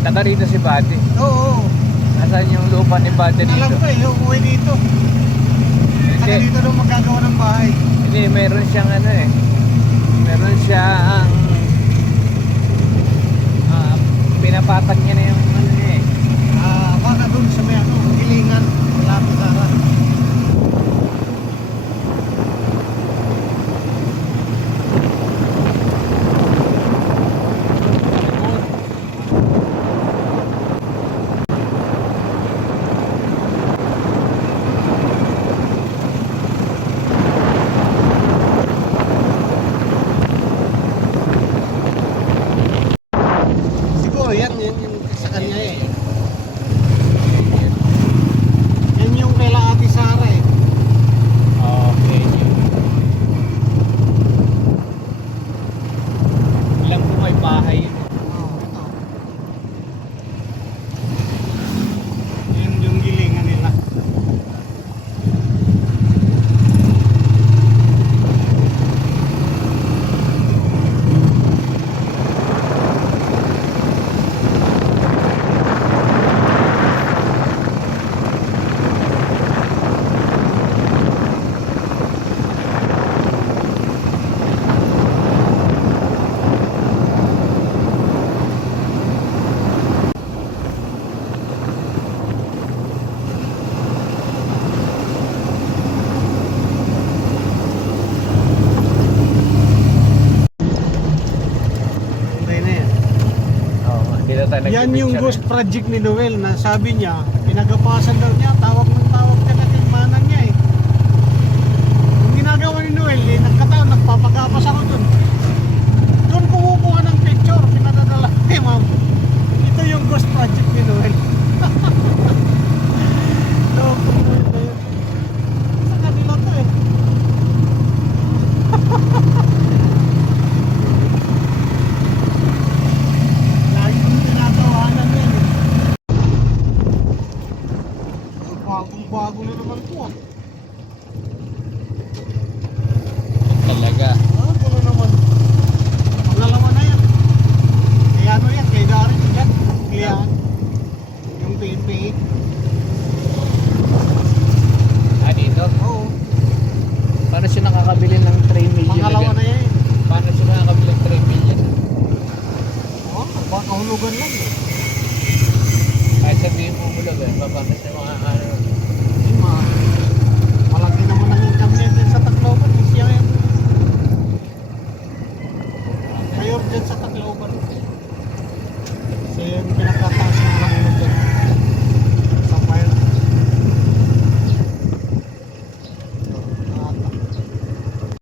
taga rito si Buddy. Oo. Nasaan yung lupa ni Buddy dito? Alam ko eh, uuwi dito. Saka Hindi, dito daw magagawa ng bahay. hindi, meron siyang ano eh. Meron siyang pinapatag niya na yung ano niya eh. Baka dun sa may ano, gilingan. Malapit sana. Siguro yan yung sa kanya eh. Yan yung kaila Ate Sara eh. Okay. Ilang po may bahay yun. Oo, ito. Yan yung gilingan nila. Hintay na yan. Oo, hindi na tayo Yan yung nagpipicture ghost eh. project ni Noel na sabi niya, pinagapasan daw niya, tawag ng tawag ka na kaimanan niya eh. Yung ginagawa ni Noel eh, nagkataon, nagpapagapas ako dun. Doon kumukuha ng picture, pinadadala. Eh ma'am, ito yung ghost project ni Noel. Loko Noel na yun. Sa kanila to eh. Lagi kong tinatawanan yan eh. Bagong-bago na naman po ah. Talaga. Ah, ano naman. Pangalaman na yan. Kaya ano yan, kay Darin yan. Kliyan. Yung PNP. Dito? Oo. Paano siya nakakabili ng 3 million? Pangalawa na yan. Paano siya nakakabili ng 3 million? Oo, baka hulugan lang eh. Kahit sabihin mo ulag eh, paano siya makakano